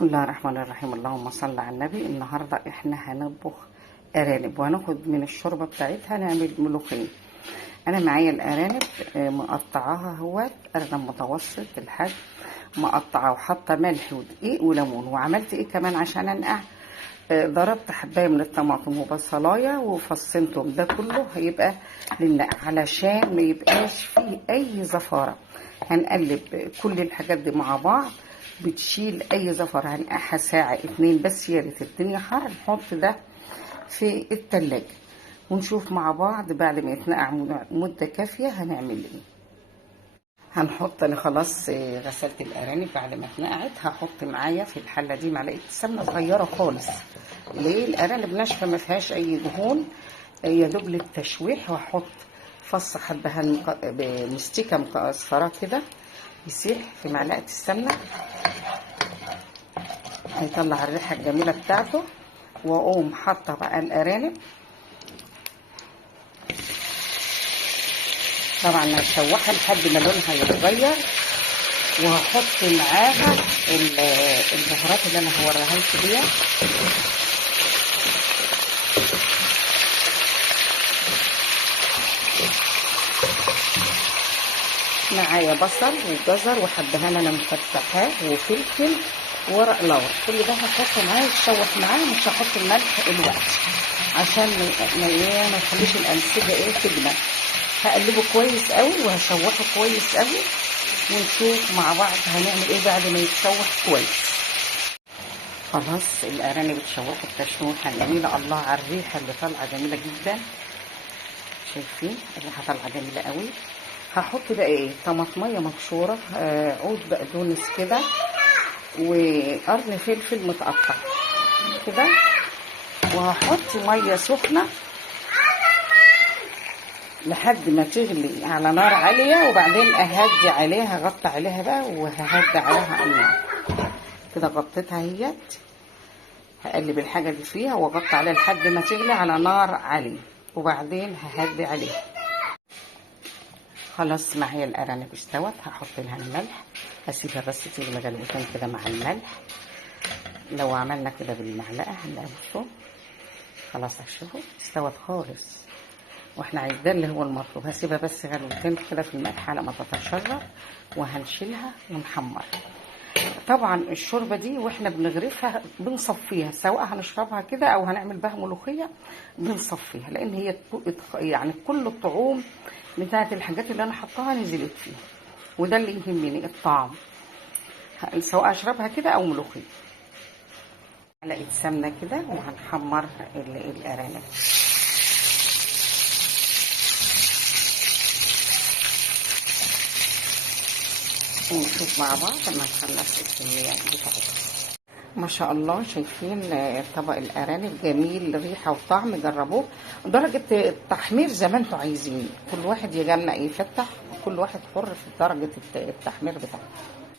بسم الله الرحمن الرحيم. اللهم صل على النبي. النهارده احنا هنطبخ ارانب وهناخد من الشوربه بتاعتها نعمل ملوخيه. انا معايا الارانب مقطعاها اهوت ارنب متوسط الحجم، مقطعه وحاطه ملح ودقيق وليمون. وعملت ايه كمان عشان انقع؟ ضربت حبايه من الطماطم وبصلايه وفصين توم. ده كله هيبقى للنقع علشان ما يبقاش فيه اي زفاره. هنقلب كل الحاجات دي مع بعض بتشيل اي زفر. هنقعها ساعة 2 بس، يا ريت الدنيا حر نحط ده في التلاجة ونشوف مع بعض بعد ما يتنقع مدة كافية هنعمل ايه. هنحط، انا خلاص غسلت الارانب بعد ما اتنقعت. هحط معايا في الحلة دي معلقة سمنة صغيرة خالص. ليه؟ الارانب ناشفة ما فيهاش اي دهون، يا دوب للتشويح. وهحط فص حبهان بمستكة مكسرة كده يسيح في معلقة السمنة، هيطلع الريحة الجميلة بتاعته. واقوم حاطة بقى الارانب، طبعا هشوحها لحد ما لونها يتغير. وهحط معاها البهارات اللي انا هوريها لكم دي. معايا بصل وجزر وحبهان انا مفتحاه وفلفل ورق لورا. كل ده هحطه معاه يتشوح معاه. مش هحط الملح الوقت عشان ما يخليش الانسجه تجمد. هقلبه كويس قوي وهشوحه كويس قوي ونشوف مع بعض هنعمل ايه بعد ما يتشوح كويس. خلاص الارانب اتشوحت تشويحه جميله. الله على الريحه اللي طالعه جميله جدا. شايفين الريحه طالعه جميله قوي. هحط بقى ايه؟ طماطميه مبشوره، عود بقدونس كده، وقرن فلفل متقطع كده. وهحط ميه سخنه لحد ما تغلي على نار عاليه، وبعدين اهدي عليها، اغطي عليها بقى وههدي عليها النار كده. غطيتها اهيت. هقلب الحاجه دي فيها واغطي عليها لحد ما تغلي على نار عاليه، وبعدين ههدي عليها. خلاص معايا الارانب استوت. هحط لها الملح، هسيبها بس تغلي غلوتين كده مع الملح. لو عملنا كده بالمعلقه هنلاقي بصوا خلاص هشوفوا استوت خالص. واحنا ده اللي هو المطلوب. هسيبها بس غلوتين كده في الملح على ما تتشرب، وهنشيلها ونحمر. طبعا الشوربه دي واحنا بنغرفها بنصفيها، سواء هنشربها كده او هنعمل بها ملوخيه بنصفيها، لان هي يعني كل الطعوم بتاعت الحاجات اللي انا حطاها نزلت فيها، وده اللي يهمني الطعم، سواء اشربها كده او ملوخيه. معلقه سمنه كده وهنحمر الارانب. ونشوف مع بعض لما نخلص الكميه بتاعتها. ما شاء الله شايفين طبق الارانب جميل، ريحه وطعم. جربوه درجه التحمير زي ما انتم عايزين. كل واحد يجمع يفتح، كل واحد حر في درجه التحمير بتاعته.